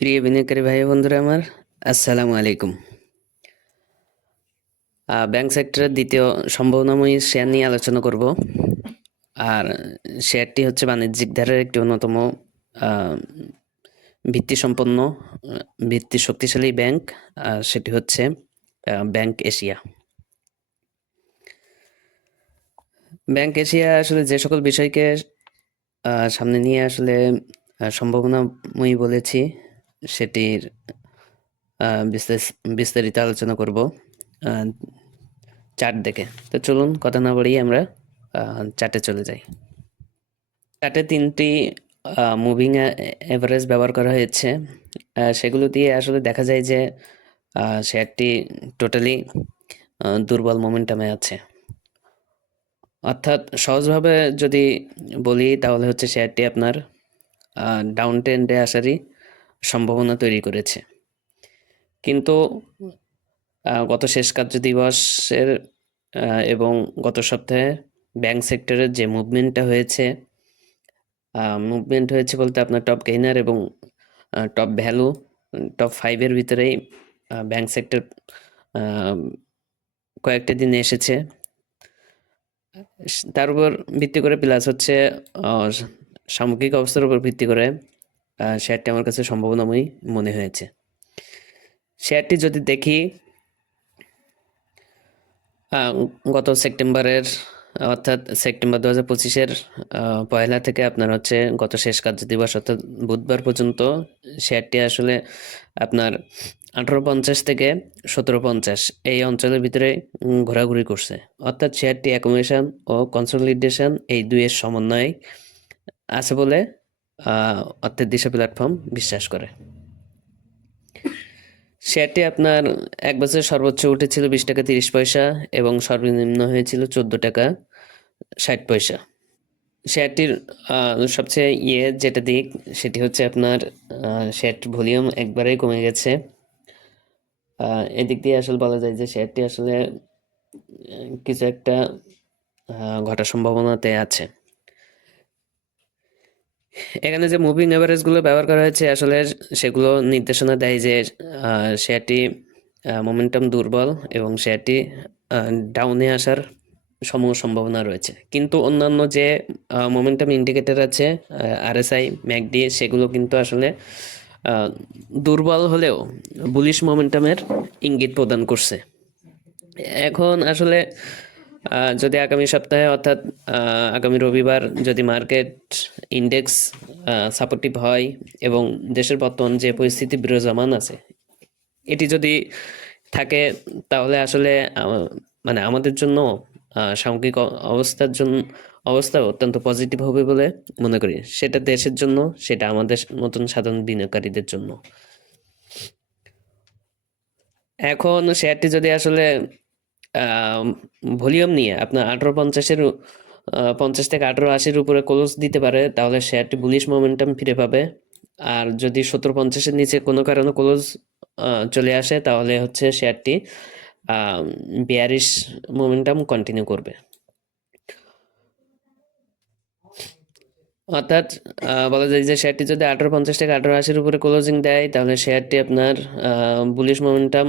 প্রিয় বিনিয়োগকারী ভাই বন্ধুরা আমার, আসসালামু আলাইকুম। ব্যাংক সেক্টরের দ্বিতীয় সম্ভাবনাময়ী শেয়ার নিয়ে আলোচনা করব। আর শেয়ারটি হচ্ছে বাণিজ্যিক ধারার একটি অন্যতম ভিত্তি সম্পন্ন ভিত্তি শক্তিশালী ব্যাংক সেটি হচ্ছে ব্যাংক এশিয়া ব্যাংক এশিয়া আসলে যে সকল বিষয়কে সামনে নিয়ে আসলে সম্ভাবনাময়ী বলেছি সেটির বিস্তার- বিস্তারিত আলোচনা করব চার্ট দেখে। তো চলুন, কথা না বাড়িয়ে আমরা চার্টে চলে যাই। চার্টে তিনটি মুভিং এভারেজ ব্যবহার করা হয়েছে। সেগুলো দিয়ে আসলে দেখা যায় যে শেয়ারটি টোটালি দুর্বল মোমেন্টামে আছে। অর্থাৎ সহজভাবে যদি বলি, তাহলে হচ্ছে শেয়ারটি আপনার ডাউন ট্রেন্ডে আসারই সম্ভাবনা তৈরি করেছে। কিন্তু গত শেষ কার্য দিবসের এবং গত সপ্তাহে ব্যাংক সেক্টরের যে মুভমেন্টটা হয়েছে মুভমেন্ট হয়েছে বলতে আপনার টপ গেইনার এবং টপ ভ্যালু টপ ফাইভের ভিতরেই ব্যাংক সেক্টর কয়েকটা দিন এসেছে। তার উপর ভিত্তি করে প্লাস হচ্ছে সামগ্রিক অবস্থার উপর ভিত্তি করে শেয়ারটি আমার কাছে সম্ভাবনাময়ী মনে হয়েছে। শেয়ারটি যদি দেখি গত সেপ্টেম্বরের, অর্থাৎ সেপ্টেম্বর দু হাজার পঁচিশের পয়লা থেকে আপনার হচ্ছে গত শেষ কার্য দিবস অর্থাৎ বুধবার পর্যন্ত শেয়ারটি আসলে আপনার আঠারো পঞ্চাশ থেকে সতেরো পঞ্চাশ এই অঞ্চলের ভিতরে ঘোরাঘুরি করছে। অর্থাৎ শেয়ারটি অ্যাকোমোডেশন ও কনসলিডেশন এই দুইয়ের সমন্বয়ে আছে বলে অর্থাৎ দিশা প্ল্যাটফর্ম বিশ্বাস করে। শেয়ারটি আপনার এক বছর সর্বোচ্চ উঠেছিল বিশ টাকা তিরিশ পয়সা এবং সর্বনিম্ন হয়েছিল চোদ্দ টাকা ষাট পয়সা। শেয়ারটির সবচেয়ে ইয়ে যেটা দিক, সেটি হচ্ছে আপনার শেয়ারটির ভলিউম একবারেই কমে গেছে। এদিক দিয়ে আসলে বলা যায় যে শেয়ারটি আসলে কিছু একটা ঘটার সম্ভাবনাতে আছে। এখানে যে মুভিং এভারেজগুলো ব্যবহার করা হয়েছে, আসলে সেগুলো নির্দেশনা দেয় যে শেয়ারটি মোমেন্টাম দুর্বল এবং শেয়ারটি ডাউনে আসার সমূহ সম্ভাবনা রয়েছে। কিন্তু অন্যান্য যে মোমেন্টাম ইন্ডিকেটর আছে আরএসআই ম্যাকডি সেগুলো কিন্তু আসলে দুর্বল হলেও বুলিশ মোমেন্টামের ইঙ্গিত প্রদান করছে। এখন আসলে যদি আগামী সপ্তাহে, অর্থাৎ আগামী রবিবার যদি মার্কেট ইন্ডেক্স সাপোর্টিভ হয় এবং দেশের বর্তমান যে পরিস্থিতি, বিরাজমান আছে, এটি যদি থাকে, তাহলে আসলে মানে আমাদের জন্য সামগ্রিক অবস্থার জন্য, অবস্থা অত্যন্ত পজিটিভ হবে বলে মনে করি। সেটা দেশের জন্য, সেটা আমাদের মতন সাধারণ বিনিয়োগকারীদের জন্য। এখন শেয়ারটি যদি আসলে ভলিউম নিয়ে আপনার আঠারো পঞ্চাশের পঞ্চাশ থেকে আঠারো আশির উপরে ক্লোজ দিতে পারে, তাহলে শেয়ারটি বুলিশ মোমেন্টাম ফিরে পাবে। আর যদি সত্তর পঞ্চাশের নিচে কোনো কারণে ক্লোজ চলে আসে, তাহলে হচ্ছে শেয়ারটি বিয়ারিশ মোমেন্টাম কন্টিনিউ করবে। অর্থাৎ বলা যায় যে শেয়ারটি যদি আঠারো পঞ্চাশ থেকে আঠারো আশির উপরে ক্লোজিং দেয়, তাহলে শেয়ারটি আপনার বুলিশ মোমেন্টাম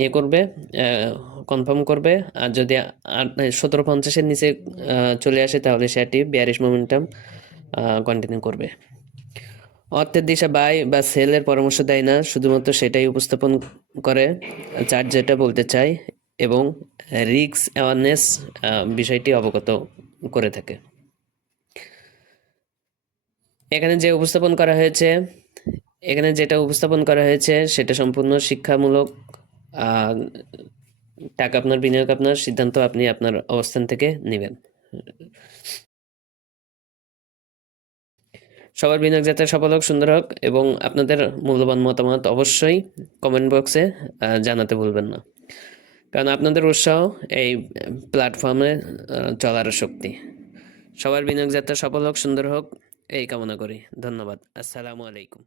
ইয়ে করবে কনফার্ম করবে। আর যদি সতেরো পঞ্চাশের নিচে চলে আসে, তাহলে সেটি বিয়ারিশ মোমেন্টাম কন্টিনিউ করবে। অর্থের দিশা বাই বা সেলের পরামর্শ দেয় না, শুধুমাত্র সেটাই উপস্থাপন করে চার্ট যেটা বলতে চায় এবং রিক্স অ্যাওয়ারনেস বিষয়টি অবগত করে থাকে। এখানে যে উপস্থাপন করা হয়েছে, এখানে যেটা উপস্থাপন করা হয়েছে, সেটা সম্পূর্ণ শিক্ষামূলক টাকা আপনার, বিনিয়োগ আপনার, সিদ্ধান্ত আপনি আপনার অবস্থান থেকে নেবেন। সবার বিনিয়োগ যাতে সফল হোক, সুন্দর হোক এবং আপনাদের মূল্যবান মতামত অবশ্যই কমেন্ট বক্সে জানাতে ভুলবেন না। কারণ আপনাদের উৎসাহ এই প্ল্যাটফর্মে চলার শক্তি। সবার বিনিয়োগ যাত্রা সফল হোক, সুন্দর হোক, এই কামনা করি। ধন্যবাদ। আসসালামু আলাইকুম।